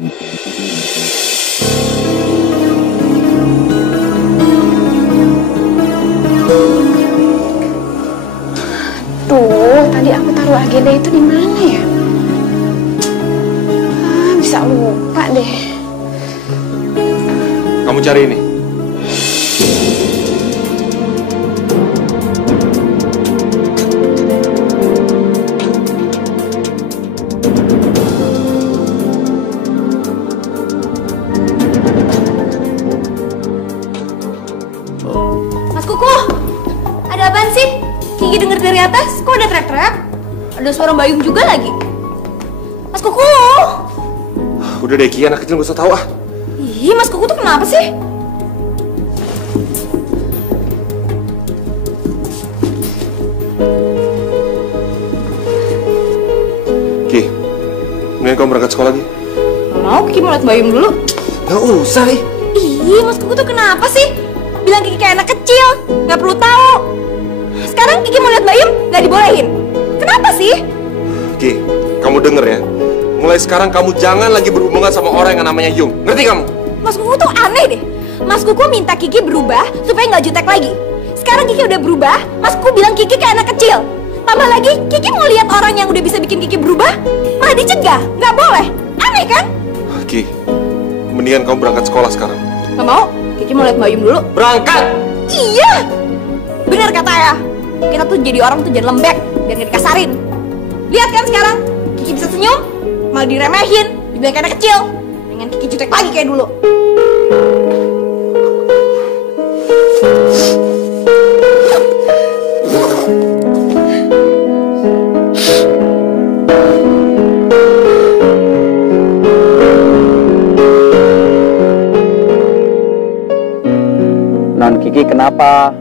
Tuh, tadi aku taruh agenda itu di mana ya? Bisa lupa deh. Kamu cari ini. Mas Kuku, ada apaan sih? Kiki denger dari atas, kok ada teriak-teriak? Ada suara Bayum juga lagi. Mas Kuku! Udah deh, Ki, anak kecil gak usah tahu ah. Ih, Mas Kuku tuh kenapa sih? Ki, mending kamu berangkat sekolah lagi. Gak mau, Kiki mau liat Bayum dulu. Gak usah, nih. Ih, Mas Kuku tuh kenapa sih? Bilang Kiki kayak anak kecil, gak perlu tahu. Sekarang Kiki mau lihat Bayum, gak dibolehin. Kenapa sih? Ki, kamu denger ya. Mulai sekarang kamu jangan lagi berhubungan sama orang yang namanya Yung. Ngerti kamu? Mas Kuku tuh aneh deh. Mas Kuku minta Kiki berubah supaya nggak jutek lagi. Sekarang Kiki udah berubah, Mas Kuku bilang Kiki kayak anak kecil. Tambah lagi, Kiki mau lihat orang yang udah bisa bikin Kiki berubah, malah dicegah. Nggak boleh. Aneh kan? Ki, mendingan kamu berangkat sekolah sekarang. Nggak mau. Kiki mau lihat Bayum dulu. Berangkat! Iya. Bener kata ya. Kita tuh jadi orang tuh jangan lembek, biar nggak dikasarin. Lihat kan sekarang, Kiki bisa senyum, malah diremehin, dibilang kayak anak kecil. Pengen Kiki jutek lagi kayak dulu. Non Kiki kenapa?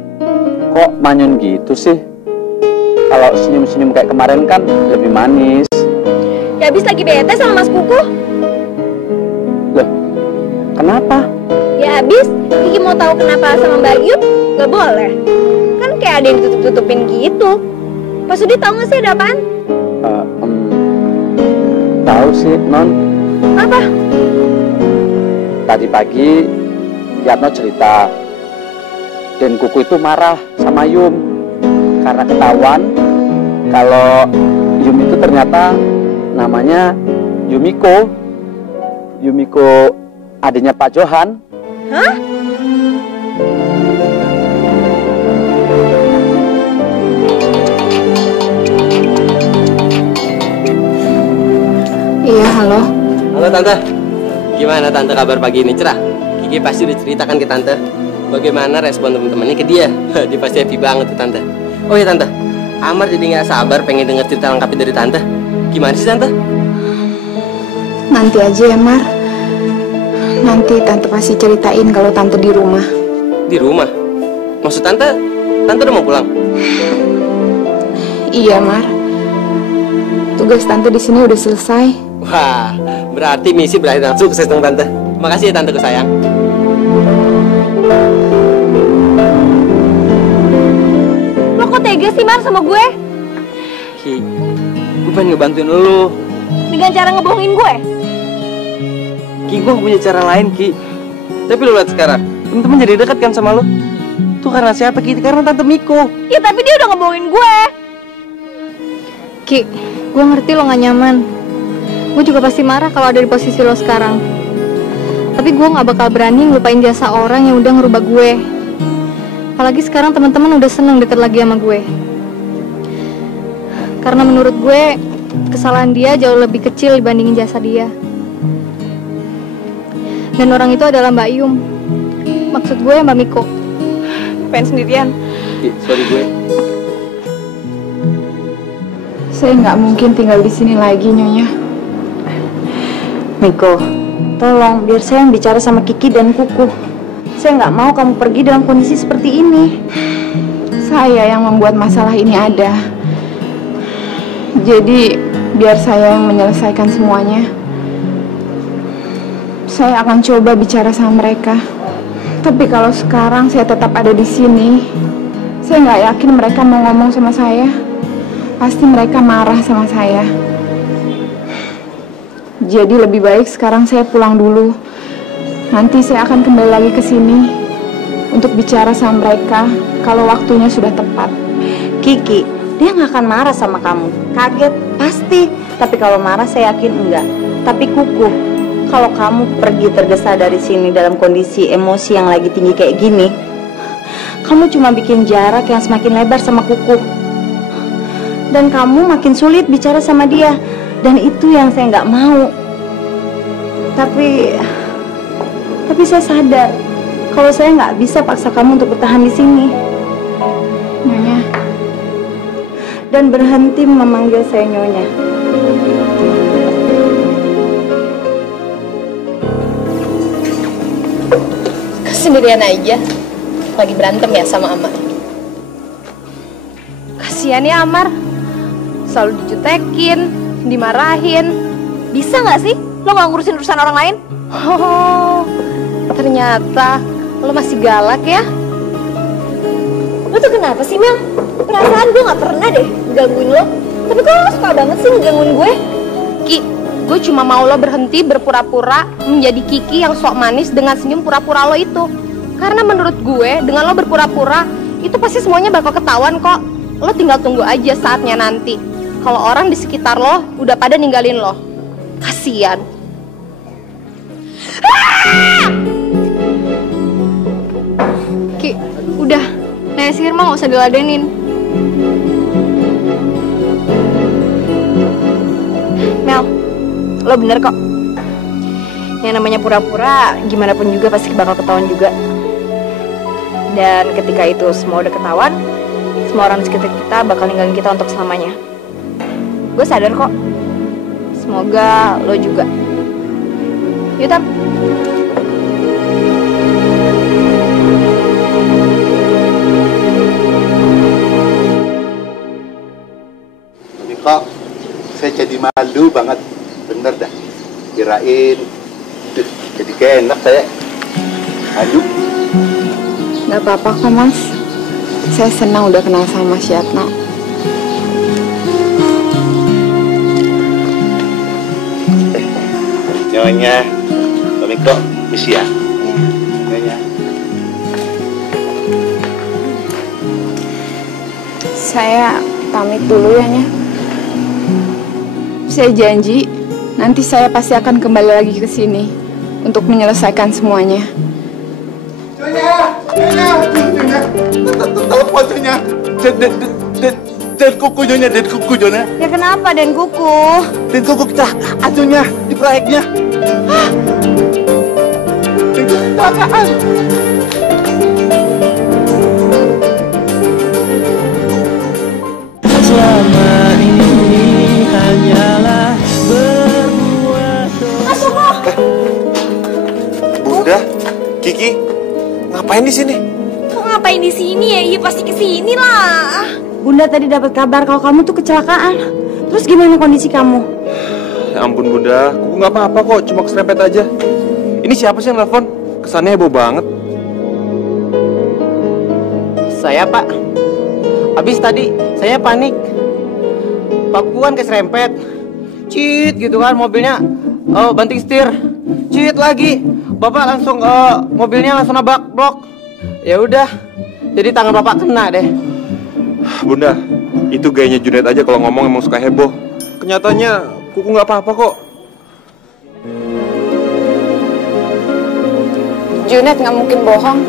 Kok manyun gitu sih? Kalau senyum-senyum kayak kemarin kan lebih manis. Ya abis lagi bete sama Mas Kuku. Loh, kenapa? Ya abis, Kiki mau tahu kenapa sama Mbak Yud? Gak boleh. Kan kayak ada yang ditutup-tutupin gitu. Pak Sudi tahu gak sih ada apaan? Tahu sih, Non. Apa? Tadi pagi Yatno cerita Dan Kuku itu marah sama Yum karena ketahuan kalau Yum itu ternyata namanya Yumiko. Yumiko adiknya Pak Johan. Hah? Iya, halo. Halo Tante. Gimana Tante kabar pagi ini? Cerah? Kiki pasti udah ceritakan ke Tante bagaimana respon teman-temannya ke dia. Dia pasti happy banget tuh Tante. Oh ya Tante, Amar jadi nggak sabar pengen denger cerita lengkapnya dari Tante. Gimana sih Tante? Nanti aja ya, Mar. Nanti Tante pasti ceritain kalau Tante di rumah. Di rumah? Maksud Tante udah mau pulang? Iya, Mar. Tugas Tante di sini udah selesai. Wah, berarti misi berakhir dengan sukses dong Tante. Makasih ya Tanteku sayang. Lo kok tega sih Mar sama gue? Ki, gue pengen ngebantuin lo. Dengan cara ngebohongin gue? Ki, gue gak punya cara lain Ki. Tapi lo lihat sekarang, temen-temen jadi dekat kan sama lo. Tuh karena siapa Ki? Karena Tante Miko. Ya tapi dia udah ngebohongin gue. Ki, gue ngerti lo gak nyaman. Gue juga pasti marah kalau ada di posisi lo sekarang. Tapi gue gak bakal berani ngelupain jasa orang yang udah ngerubah gue. Apalagi sekarang teman-teman udah seneng deket lagi sama gue. Karena menurut gue, kesalahan dia jauh lebih kecil dibandingin jasa dia. Dan orang itu adalah Mbak Yum. Maksud gue Mbak Miko. Pengen sendirian. Ki, sorry gue. Saya nggak mungkin tinggal di sini lagi, Nyonya. Miko, tolong biar saya yang bicara sama Kiki dan Kuku. Saya nggak mau kamu pergi dalam kondisi seperti ini. Saya yang membuat masalah ini ada. Jadi, biar saya yang menyelesaikan semuanya. Saya akan coba bicara sama mereka. Tapi kalau sekarang saya tetap ada di sini, saya nggak yakin mereka mau ngomong sama saya. Pasti mereka marah sama saya. Jadi lebih baik sekarang saya pulang dulu. Nanti saya akan kembali lagi ke sini untuk bicara sama mereka kalau waktunya sudah tepat. Kiki, dia nggak akan marah sama kamu. Kaget, pasti. Tapi kalau marah saya yakin enggak. Tapi Kuku, kalau kamu pergi tergesa dari sini dalam kondisi emosi yang lagi tinggi kayak gini, kamu cuma bikin jarak yang semakin lebar sama Kuku. Dan kamu makin sulit bicara sama dia. Dan itu yang saya nggak mau. Tapi saya sadar kalau saya nggak bisa paksa kamu untuk bertahan di sini. Nyonya. Dan berhenti memanggil saya Nyonya. Sendirian aja. Lagi berantem ya sama Amar. Kasian ya Amar. Selalu dijutekin, dimarahin. Bisa nggak sih lo nggak ngurusin urusan orang lain? Oh, ternyata lo masih galak ya? Lo tuh kenapa sih Mel? Perasaan gue nggak pernah deh gangguin lo. Tapi kok lo suka banget sih ngegangguin gue? Ki, gue cuma mau lo berhenti berpura-pura menjadi Kiki yang sok manis dengan senyum pura-pura lo itu. Karena menurut gue, dengan lo berpura-pura, itu pasti semuanya bakal ketahuan kok. Lo tinggal tunggu aja saatnya nanti. Kalau orang di sekitar lo udah pada ninggalin lo. Kasian. Ki, udah. Nenek sihir mah gak usah diladenin. Mel, lo bener kok. Yang namanya pura-pura, gimana pun juga pasti bakal ketahuan juga. Dan ketika itu semua udah ketahuan, semua orang di sekitar kita bakal ninggalin kita untuk selamanya. Gue sadar kok. Semoga lo juga. Yuk, Tam. Ini kok saya jadi malu banget. Bener dah. Kirain jadi kayak enak saya. Aduh. Gak apa-apa kok Mas. Saya senang udah kenal sama Mas Yatno. Nyonya, kami kok misi ya? Nyonya. Saya pamit dulu ya Nya. Saya janji nanti saya pasti akan kembali lagi ke sini untuk menyelesaikan semuanya. Nyonya, telepon Nyonya. Den Kuku Nyonya, Den Kuku Nyonya. Ya kenapa Den Kuku? Den Kuku kita acunya di proyeknya. Den Kuku kecelakaan. Selama ini hanyalah berbuat Bunda, Kiki, ngapain di sini? Kok ngapain di sini ya? Iya pasti ke sini lah. Bunda tadi dapat kabar kalau kamu tuh kecelakaan. Terus gimana kondisi kamu? Ya ampun Bunda, Kuku nggak apa-apa kok, cuma keserempet aja. Ini siapa sih yang nelfon? Kesannya heboh banget. Saya Pak. Habis tadi saya panik. Pak Kuku kan keserempet. Cit gitu kan mobilnya. Oh, banting setir. Cit lagi. Bapak langsung mobilnya langsung nabrak blok. Ya udah. Jadi tangan Bapak kena deh. Bunda, itu gayanya Junet aja kalau ngomong emang suka heboh. Kenyataannya Kuku nggak apa-apa kok. Junet nggak mungkin bohong.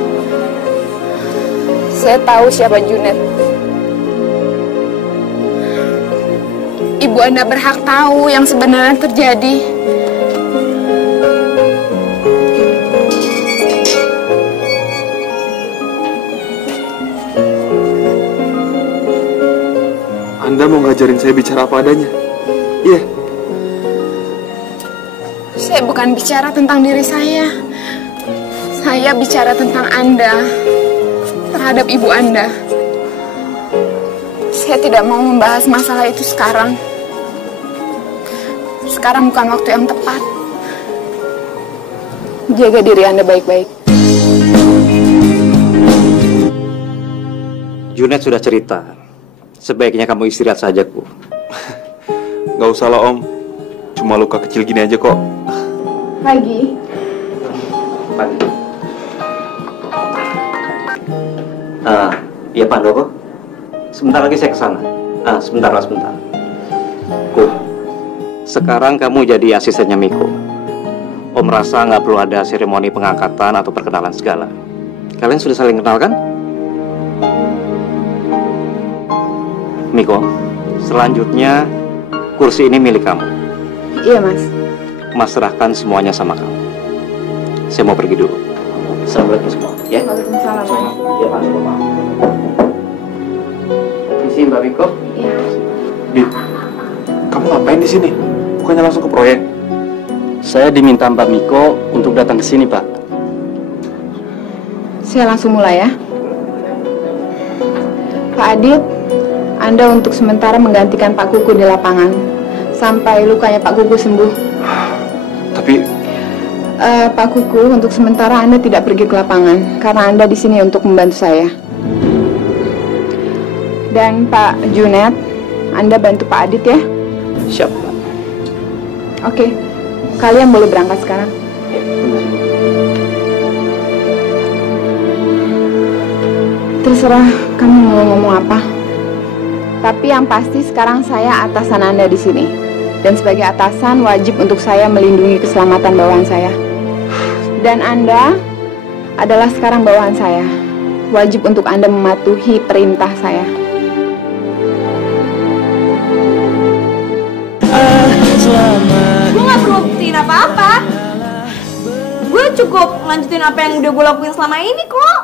Saya tahu siapa Junet. Ibu Anda berhak tahu yang sebenarnya terjadi. Anda mau ngajarin saya bicara apa adanya? Iya. Saya bukan bicara tentang diri saya. Saya bicara tentang Anda terhadap ibu Anda. Saya tidak mau membahas masalah itu sekarang. Sekarang bukan waktu yang tepat. Jaga diri Anda baik-baik. Junet sudah cerita. Sebaiknya kamu istirahat saja, Ku. Nggak usah lah Om. cuma luka kecil gini aja kok. Pagi. Iya Pak Handoko. Sebentar lagi saya kesana. Sebentar. Kok, sekarang kamu jadi asistennya Miko. Om rasa nggak perlu ada seremoni pengangkatan atau perkenalan segala. Kalian sudah saling kenal kan? Miko, selanjutnya kursi ini milik kamu. Iya, Mas. Mas serahkan semuanya sama kamu. Saya mau pergi dulu. Assalamualaikum semua. Ya. Waalaikumsalam, Mas. Ya, Pak. Isi Mbak Miko. Iya. Dit, kamu ngapain di sini? Bukannya langsung ke proyek? Saya diminta Mbak Miko untuk datang ke sini, Pak. Saya langsung mulai ya. Pak Adit, Anda untuk sementara menggantikan Pak Kuku di lapangan sampai lukanya Pak Kuku sembuh. Tapi Pak Kuku, untuk sementara Anda tidak pergi ke lapangan karena Anda di sini untuk membantu saya. Dan Pak Junet, Anda bantu Pak Adit ya. Siap, Pak. Oke, kalian boleh berangkat sekarang. Terserah kamu mau ngomong apa. Tapi yang pasti sekarang saya atasan Anda di sini. Dan sebagai atasan wajib untuk saya melindungi keselamatan bawahan saya. Dan Anda adalah sekarang bawahan saya. Wajib untuk Anda mematuhi perintah saya. Gue gak perlu buktiin apa-apa. Gue cukup lanjutin apa yang udah gue lakuin selama ini kok.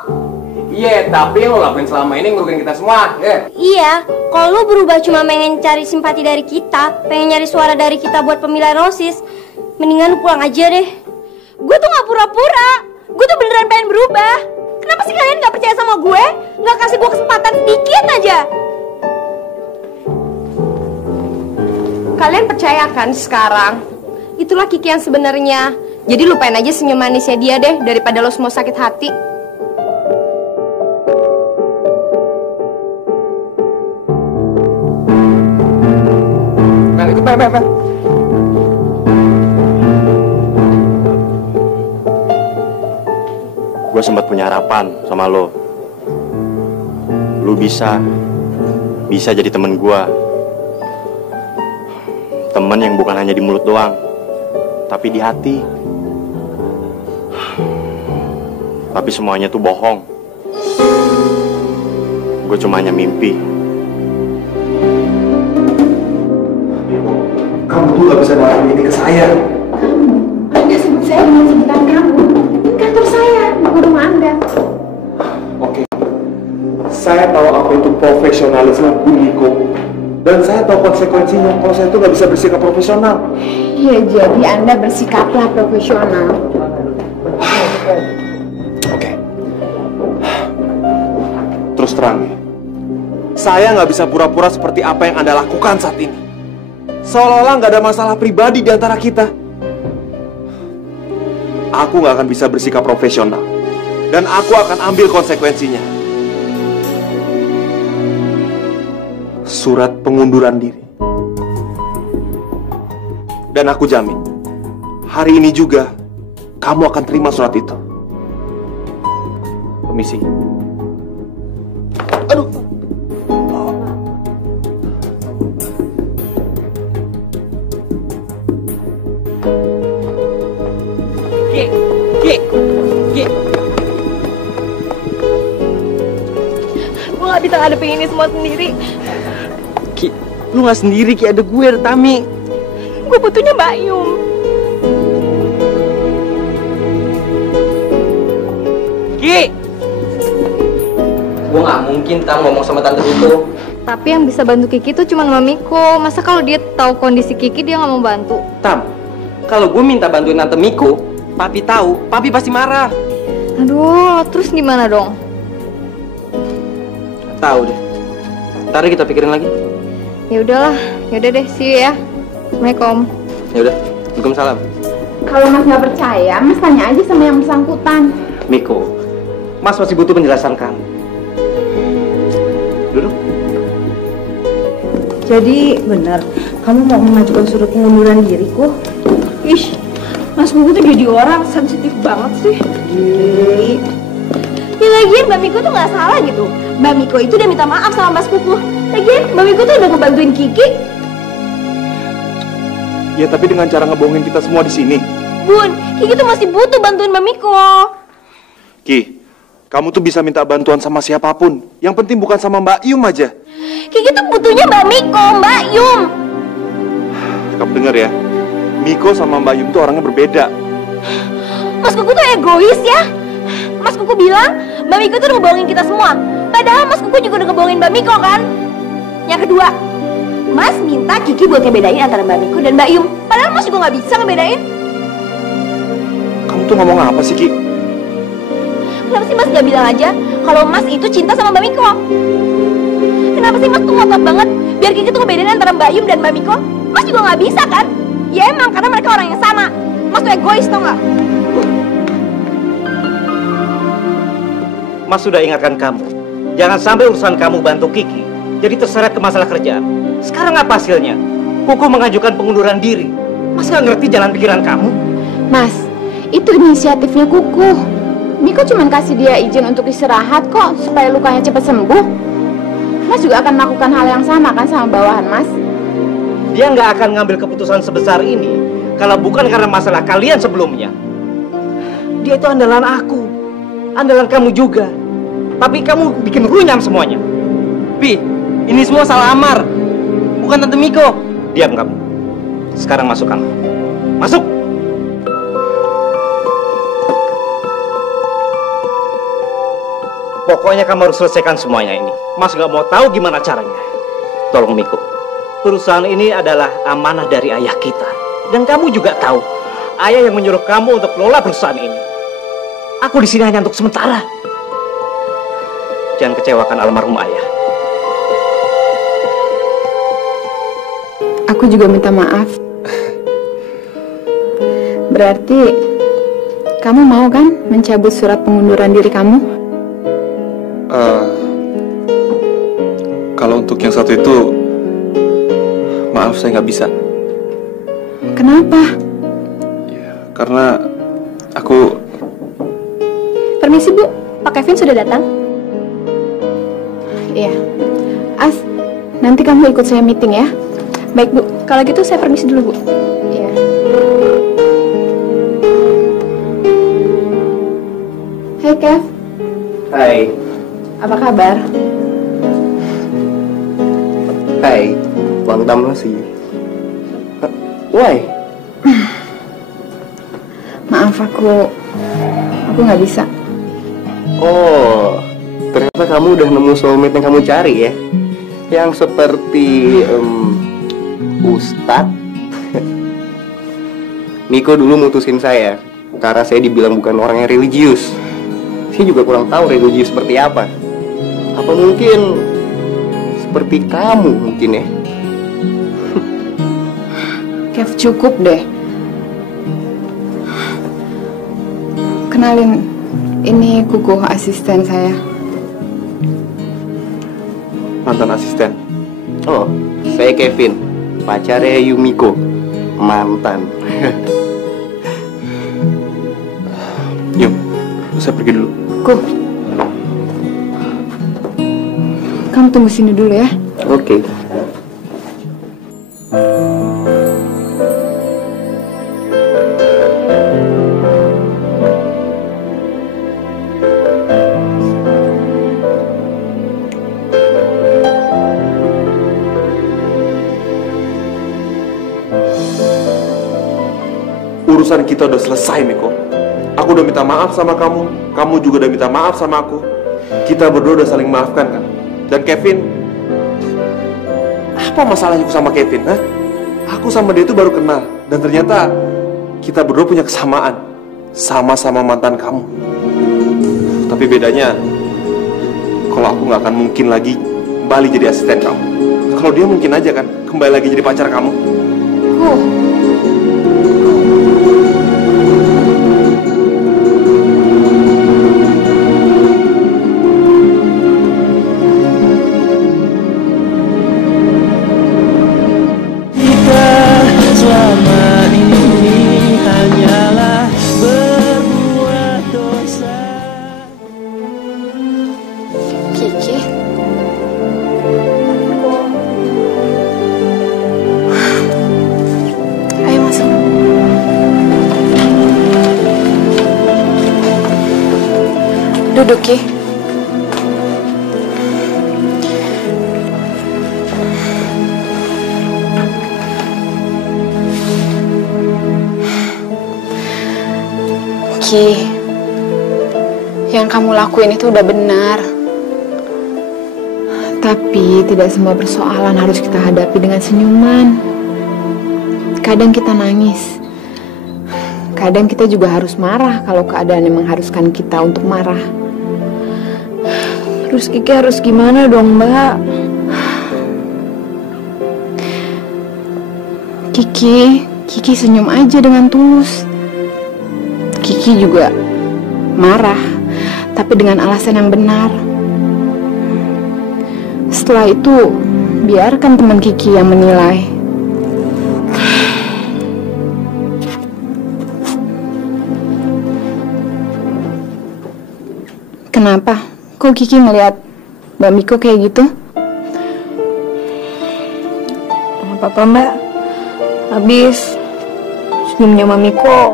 Iya, tapi yang lo lakuin selama ini ngerugiin kita semua, ya? Iya, kalau lo berubah cuma pengen cari simpati dari kita, pengen nyari suara dari kita buat pemilihan OSIS, mendingan lo pulang aja deh. Gue tuh gak pura-pura. Gue tuh beneran pengen berubah. Kenapa sih kalian gak percaya sama gue? Gak kasih gue kesempatan sedikit aja? Kalian percaya kan sekarang? Itulah Kiki yang sebenarnya. Jadi lupain aja senyum manisnya dia deh, daripada lo semua sakit hati. Mel, ikut Mel. Gue sempat punya harapan sama lo. Lu bisa jadi temen gue. Temen yang bukan hanya di mulut doang, tapi di hati. Tapi semuanya tuh bohong. Gue cuma hanya mimpi. Kamu tuh gak bisa ngelakuin ini ke saya. Anda sebut saya dengan sebutan kamu. Ini kantor saya, bukan rumah Anda. Oke. Saya tahu apa itu profesionalisme Bu Niko. Dan saya tahu konsekuensinya kalau saya tuh gak bisa bersikap profesional. Ya, jadi Anda bersikaplah profesional. Oke. Terus terang ya, saya nggak bisa pura-pura seperti apa yang Anda lakukan saat ini. Seolah-olah nggak ada masalah pribadi di antara kita. Aku nggak akan bisa bersikap profesional. Dan aku akan ambil konsekuensinya. Surat pengunduran diri. Dan aku jamin, hari ini juga kamu akan terima surat itu. Permisi. Aduh. Ki. Gue gak bisa ngadepin ini semua sendiri. Ki, lu gak sendiri, Ki, ada gue, ada Tami. Gue butuhnya Mbak Yum. Ki! Gue gak mungkin ngomong sama tante itu. Tapi yang bisa bantu Kiki tuh cuma Mama Miko. Masa kalau dia tahu kondisi Kiki dia nggak mau bantu? Tam, kalau gue minta bantuin tante Miko, Papi tahu, Papi pasti marah. Aduh, terus gimana dong? Tahu deh. Ntar kita pikirin lagi. Ya udahlah, yaudah deh, see you ya. Assalamualaikum. Ya udah, waalaikumsalam. Kalau Mas nggak percaya, Mas tanya aja sama yang bersangkutan. Miko, Mas masih butuh penjelasan kamu. Duduk. Jadi benar Kamu mau mengajukan surat pengunduran diriku? Ih, Mas Kuku tuh jadi orang sensitif banget sih. Ya lagian Mbak Miko tuh nggak salah gitu. Mbak Miko itu udah minta maaf sama Mas Kuku. Lagian Mbak Miko tuh udah ngebantuin Kiki. Ya tapi dengan cara ngebohongin kita semua di sini. Bun, Kiki tuh masih butuh bantuin Mbak Miko. Ki, kamu tuh bisa minta bantuan sama siapapun. Yang penting bukan sama Mbak Yum aja. Kiki tuh butuhnya Mbak Miko, Mbak Yum. Kamu denger ya, Miko sama Mbak Yum tuh orangnya berbeda. Mas Kuku tuh egois ya. Mas Kuku bilang Mbak Miko tuh udah ngebohongin kita semua. Padahal Mas Kuku juga udah ngebohongin Mbak Miko kan. Yang kedua, Mas minta Kiki buat ngebedain antara Mbak Miko dan Mbak Yum. Padahal Mas juga nggak bisa ngebedain. Kamu tuh ngomong apa sih, Ki? Kenapa sih Mas nggak bilang aja kalau Mas itu cinta sama Mbak Miko? Kenapa sih Mas tuh ngotot banget biar Kiki tuh ngebedain antara Mbak Yum dan Mbak Miko? Mas juga nggak bisa kan? Ya emang karena mereka orang yang sama. Mas tuh egois tau nggak? Mas sudah ingatkan kamu, jangan sampai urusan kamu bantu Kiki jadi terseret ke masalah kerjaan. Sekarang apa hasilnya? Kuku mengajukan pengunduran diri. Mas nggak ngerti jalan pikiran kamu? Mas, itu inisiatifnya Kuku. Miko cuma kasih dia izin untuk istirahat kok, supaya lukanya cepat sembuh. Mas juga akan melakukan hal yang sama kan sama bawahan Mas? Dia nggak akan ngambil keputusan sebesar ini kalau bukan karena masalah kalian sebelumnya. Dia itu andalan aku, andalan kamu juga. Tapi kamu bikin runyam semuanya. Pi, ini semua salah Amar, bukan Tante Miko. Diam kamu. Sekarang masuk kamar. Masuk. Pokoknya kamu harus selesaikan semuanya ini. Mas nggak mau tahu gimana caranya. Tolong Miko. Perusahaan ini adalah amanah dari ayah kita. Dan kamu juga tahu, ayah yang menyuruh kamu untuk kelola perusahaan ini. Aku di sini hanya untuk sementara. Jangan kecewakan almarhum ayah. Aku juga minta maaf. Berarti kamu mau kan mencabut surat pengunduran diri kamu? Kalau untuk yang satu itu, maaf saya nggak bisa. Kenapa? Karena aku... Permisi Bu, Pak Kevin sudah datang. Iya. As, nanti kamu ikut saya meeting ya. Baik Bu, kalau gitu saya permisi dulu Bu. Iya. Hai Kev. Hai. Apa kabar? Hai, long time no see. Why? Maaf aku nggak bisa. Oh, ternyata kamu udah nemu soulmate yang kamu cari ya? Yang seperti Ustadz. Miko dulu mutusin saya karena saya dibilang bukan orang yang religius. Saya juga kurang tahu religius seperti apa. Apa mungkin seperti kamu mungkin ya? Kev, cukup deh. Kenalin, ini Kuku, asisten saya. Mantan asisten. Oh, saya Kevin, pacarnya Yumiko, mantan. Yuk, saya pergi dulu. Kuh, kamu tunggu sini dulu ya. Oke. Urusan kita udah selesai, Miko. Aku udah minta maaf sama kamu. Kamu juga udah minta maaf sama aku. Kita berdua udah saling maafkan kan. Dan Kevin, apa masalahnya aku sama Kevin, ha? Aku sama dia itu baru kenal. Dan ternyata kita berdua punya kesamaan. Sama-sama mantan kamu. Tapi bedanya, kalau aku gak akan mungkin lagi kembali jadi asisten kamu. Kalau dia mungkin aja kan kembali lagi jadi pacar kamu. Duduk, Ki. Ki, yang kamu lakuin itu udah benar. Tapi tidak semua persoalan harus kita hadapi dengan senyuman. Kadang kita nangis. Kadang kita juga harus marah kalau keadaan yang mengharuskan kita untuk marah. Terus Kiki harus gimana dong, Mbak? Kiki senyum aja dengan tulus. Kiki juga marah, tapi dengan alasan yang benar. Setelah itu, biarkan teman Kiki yang menilai. Kenapa? Kok Kiki ngelihat Mbak Miko kayak gitu? Gak apa-apa, Mbak. Habis senyumnya Mbak Miko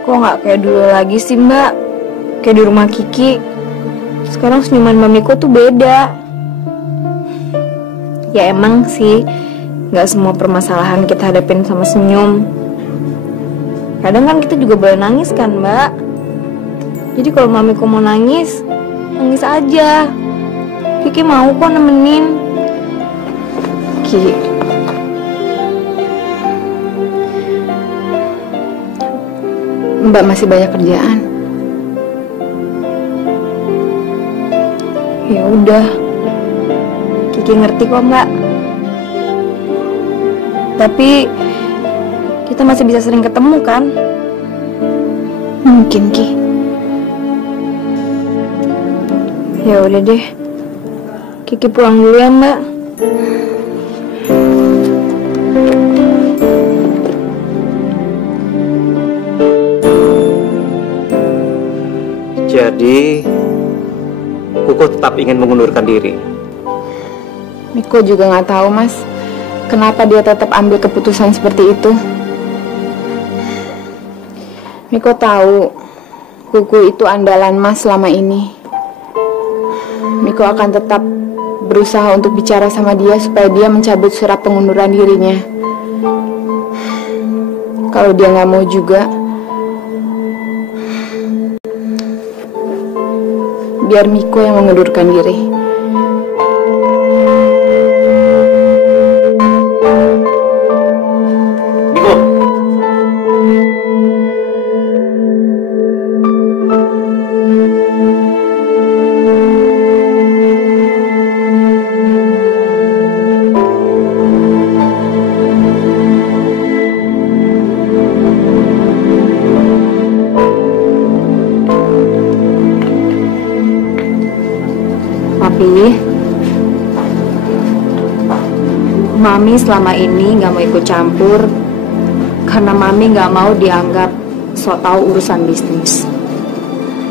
kok nggak kayak dulu lagi sih, Mbak? Kayak di rumah Kiki. Sekarang senyuman Mbak Miko tuh beda. Ya emang sih, nggak semua permasalahan kita hadapin sama senyum. Kadang kan kita juga boleh nangis kan, Mbak? Jadi kalau Mbak Miko mau nangis, nangis aja. Kiki mau kok nemenin. Ki, Mbak masih banyak kerjaan. Ya udah, Kiki ngerti kok, Mbak. Tapi kita masih bisa sering ketemu kan? Mungkin, Ki. Ya udah deh, Kiki pulang dulu ya, Mbak. Jadi, Kuko tetap ingin mengundurkan diri. Miko juga nggak tahu, Mas, kenapa dia tetap ambil keputusan seperti itu. Miko tahu Kuku itu andalan Mas selama ini. Miko akan tetap berusaha untuk bicara sama dia supaya dia mencabut surat pengunduran dirinya. Kalau dia nggak mau juga, biar Miko yang mengundurkan diri. Mami selama ini nggak mau ikut campur karena Mami nggak mau dianggap sok tahu urusan bisnis.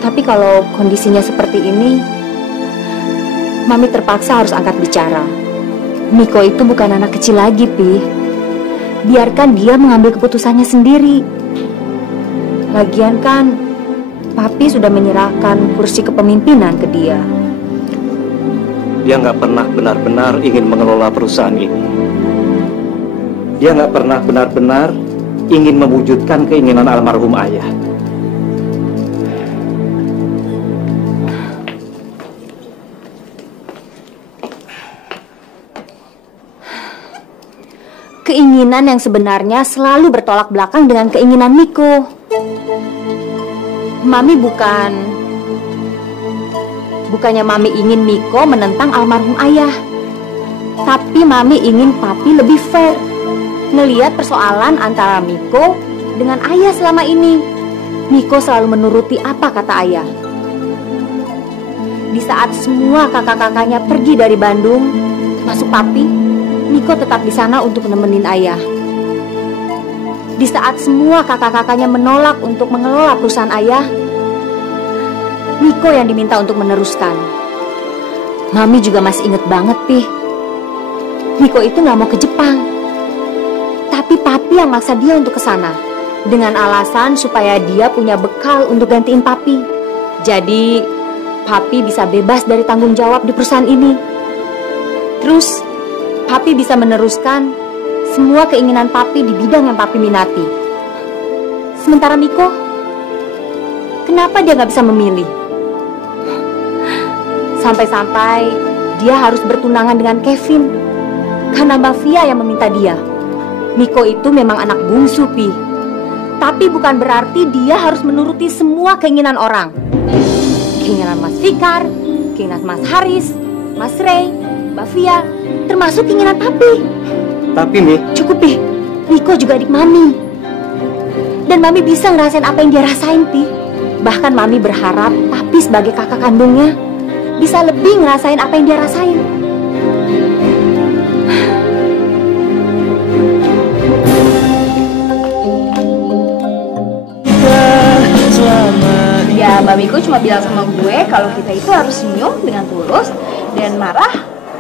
Tapi kalau kondisinya seperti ini, Mami terpaksa harus angkat bicara. Miko itu bukan anak kecil lagi, Pi. Biarkan dia mengambil keputusannya sendiri. Lagian kan, Papi sudah menyerahkan kursi kepemimpinan ke dia. Dia nggak pernah benar-benar ingin mengelola perusahaan ini. Dia nggak pernah benar-benar ingin mewujudkan keinginan almarhum ayah. Keinginan yang sebenarnya selalu bertolak belakang dengan keinginan Miko. Bukannya Mami ingin Miko menentang almarhum ayah, tapi Mami ingin Papi lebih fair ngelihat persoalan antara Miko dengan ayah selama ini. Miko selalu menuruti apa kata ayah. Di saat semua kakak-kakaknya pergi dari Bandung, termasuk Papi, Miko tetap di sana untuk nemenin ayah. Di saat semua kakak-kakaknya menolak untuk mengelola perusahaan ayah, Miko yang diminta untuk meneruskan. Mami juga masih inget banget, Pi. Miko itu gak mau ke Jepang, tapi Papi yang maksa dia untuk ke sana dengan alasan supaya dia punya bekal untuk gantiin Papi. Jadi Papi bisa bebas dari tanggung jawab di perusahaan ini. Terus Papi bisa meneruskan semua keinginan Papi di bidang yang Papi minati. Sementara Miko, kenapa dia nggak bisa memilih? Sampai-sampai dia harus bertunangan dengan Kevin karena Mbak Fia yang meminta dia. Miko itu memang anak bungsu, Pi. Tapi bukan berarti dia harus menuruti semua keinginan orang. Keinginan Mas Fikar, keinginan Mas Haris, Mas Ray, Mbak Fia, termasuk keinginan Papi. Tapi Mi, cukup, Pi. Miko juga adik Mami. Dan Mami bisa ngerasain apa yang dia rasain, Pi. Bahkan Mami berharap Papi sebagai kakak kandungnya bisa lebih ngerasain apa yang dia rasain. Ya, Mbak Miko cuma bilang sama gue kalau kita itu harus senyum dengan tulus dan marah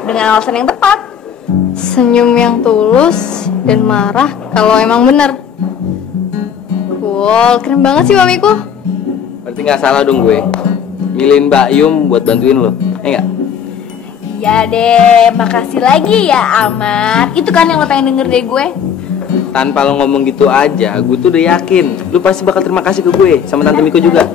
dengan alasan yang tepat. Senyum yang tulus dan marah kalau emang bener. Wow, keren banget sih Mbak Miko. Berarti nggak salah dong gue milihin Mbak Yum buat bantuin lo, enggak? Ya deh, makasih lagi ya Amat. Itu kan yang lo pengen denger dari gue. Tanpa lo ngomong gitu aja, gue tuh udah yakin lo pasti bakal terima kasih ke gue sama Tante Miko juga.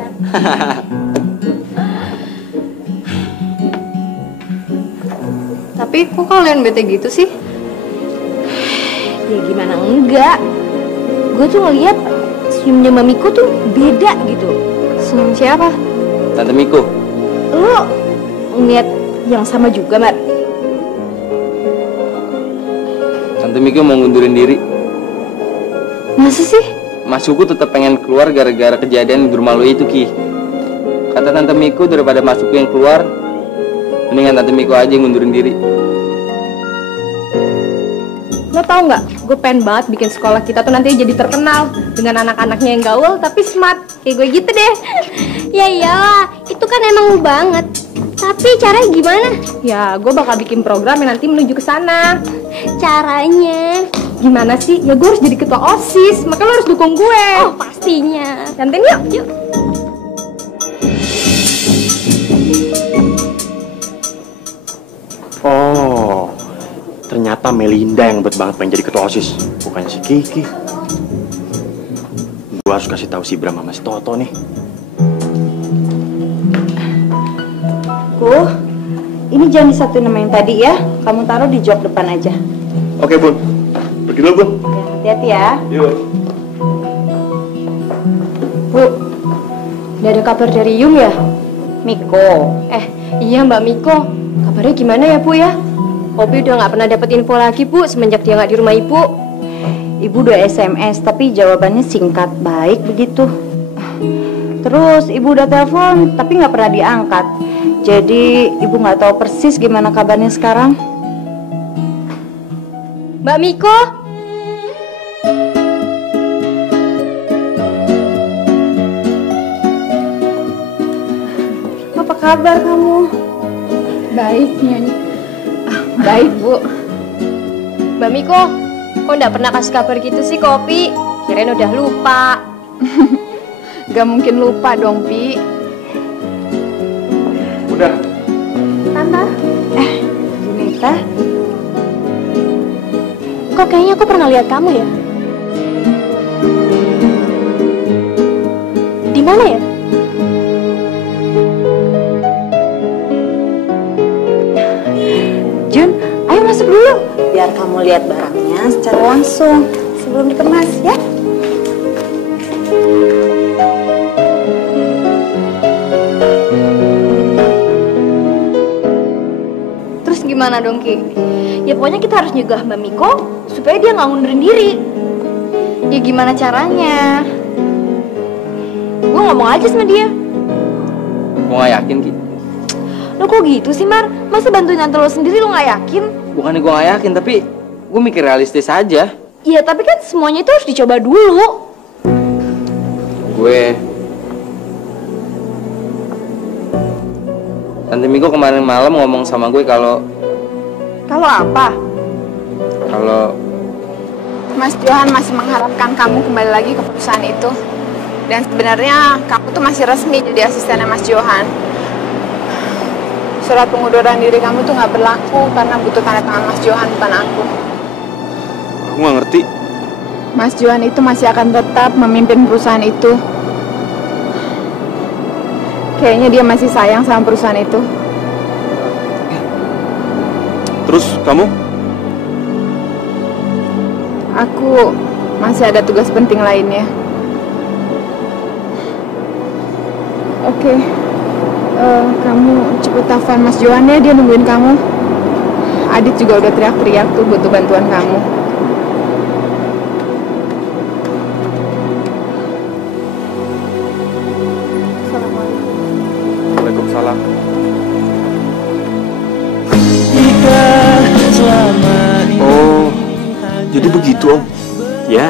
Tapi kok kalian bete gitu sih? Ya gimana enggak? Gue tuh ngeliat senyumnya Mbak Miko tuh beda gitu. Senyum siapa? Tante Miko. Lo ngeliat yang sama juga, Mat? Tante Miko mau ngundurin diri. Masa sih? Mas Suku tetap pengen keluar gara-gara kejadian di rumah lo itu, Ki. Kata Tante Miko daripada Mas Suku yang keluar, mendingan Tante Miko aja yang ngundurin diri. Lo tau nggak? Gue pengen banget bikin sekolah kita tuh nanti jadi terkenal dengan anak-anaknya yang gaul tapi smart. Kayak gue gitu deh. Ya iyalah, itu kan emang lu banget. Tapi caranya gimana? Ya, gue bakal bikin program yang nanti menuju ke sana. Caranya? Gimana sih? Ya gue harus jadi ketua OSIS, makanya lo harus dukung gue. Oh, pastinya. Gantiin yuk, yuk. Oh, ternyata Melinda yang hebat banget pengen jadi ketua OSIS, bukan si Kiki. Gue harus kasih tahu si Bram sama si Toto nih. Ini jangan disatuin nama yang tadi ya. Kamu taruh di jok depan aja. Oke, Bun. Pergi dulu, Bun. Ya, hati-hati ya. Yuk. Bu, udah ada kabar dari Yum ya? Miko. Iya Mbak Miko. Kabarnya gimana ya, Bu ya? Opi udah nggak pernah dapet info lagi, Bu, semenjak dia nggak di rumah Ibu. Ibu udah SMS, tapi jawabannya singkat, baik begitu. Terus ibu udah telepon, tapi nggak pernah diangkat. Jadi ibu nggak tahu persis gimana kabarnya sekarang. Mbak Miko? Apa kabar kamu? Baik, Nyonya. Baik, Bu. Mbak Miko, kok nggak pernah kasih kabar gitu sih, Kopi? Kirain udah lupa. Gak mungkin lupa dong, Pi. Udah. Tante. Junita. Kok kayaknya aku pernah lihat kamu ya? Di mana ya? Jun, ayo masuk dulu. Biar kamu lihat barangnya secara langsung sebelum dikemas ya. Gimana dong Ki? Ya pokoknya kita harus nyegah Mbak Miko supaya dia nggak ngundurin diri. Ya gimana caranya? Gue ngomong aja sama dia. Gue gak yakin, Ki. Lo kok gitu sih, Mar? Masa bantuin tante lo sendiri lo gak yakin? Bukannya gue gak yakin, tapi gue mikir realistis aja. Iya, tapi kan semuanya itu harus dicoba dulu. Tante Miko kemarin malam ngomong sama gue kalau apa? Kalau Mas Johan masih mengharapkan kamu kembali lagi ke perusahaan itu. Dan sebenarnya kamu tuh masih resmi jadi asistennya Mas Johan. Surat pengunduran diri kamu tuh nggak berlaku karena butuh tanda tangan Mas Johan, bukan aku. Aku nggak ngerti. Mas Johan itu masih akan tetap memimpin perusahaan itu. Kayaknya dia masih sayang sama perusahaan itu. Terus kamu? Aku masih ada tugas penting lainnya. Oke. Kamu cepet telepon Mas Johan ya, dia nungguin kamu. Adit juga udah teriak-teriak tuh butuh bantuan kamu. Waalaikumsalam. Oh, jadi begitu Om? Ya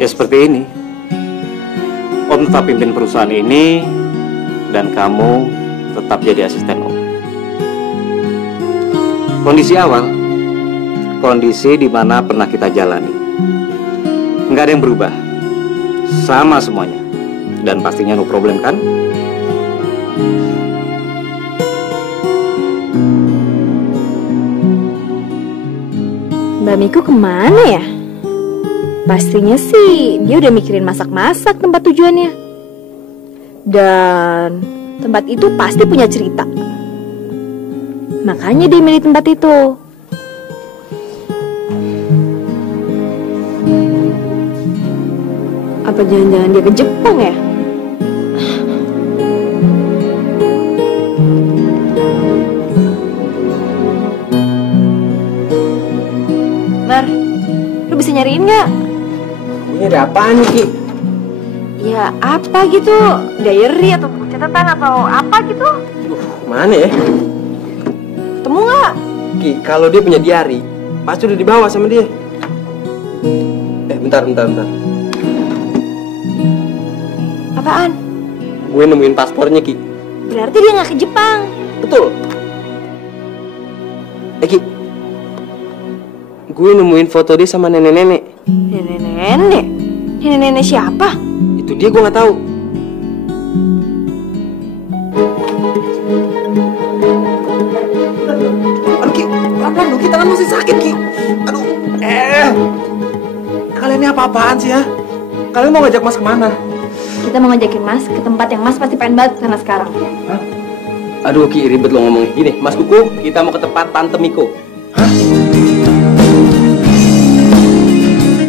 seperti ini. Om tetap pimpin perusahaan ini dan kamu tetap jadi asisten Om. Kondisi awal, kondisi di mana pernah kita jalani, nggak ada yang berubah, sama semuanya, dan pastinya no problem kan? Mbak Miko kemana ya? Pastinya sih dia udah mikirin masak-masak tempat tujuannya. Dan tempat itu pasti punya cerita. Makanya dia milih tempat itu. Apa jangan-jangan dia ke Jepang ya? Mar, lu bisa nyariin nggak? Ini ada apaan nih, Ki? Ya apa gitu, diary atau buku catatan atau apa gitu? Mana ya? Ketemu nggak? Ki, kalau dia punya diary, pasti udah dibawa sama dia. Bentar. Apaan? Gue nemuin paspornya, Ki. Berarti dia nggak ke Jepang. Betul. Ki, gue nemuin foto dia sama nenek-nenek. Nenek-nenek? Nenek-nenek siapa? Itu dia, gue nggak tahu. Aduh Ki, pelan-pelan dong Ki, tangan masih sakit Ki. Aduh, kalian ini apa-apaan sih ya? Kalian mau ngajak Mas kemana? Kita mau ngajakin Mas ke tempat yang Mas pasti pengen banget karena sekarang. Hah? Aduh Ki, ribet lo ngomong. Gini, Mas Kuku, kita mau ke tempat Tante Miko. Hah?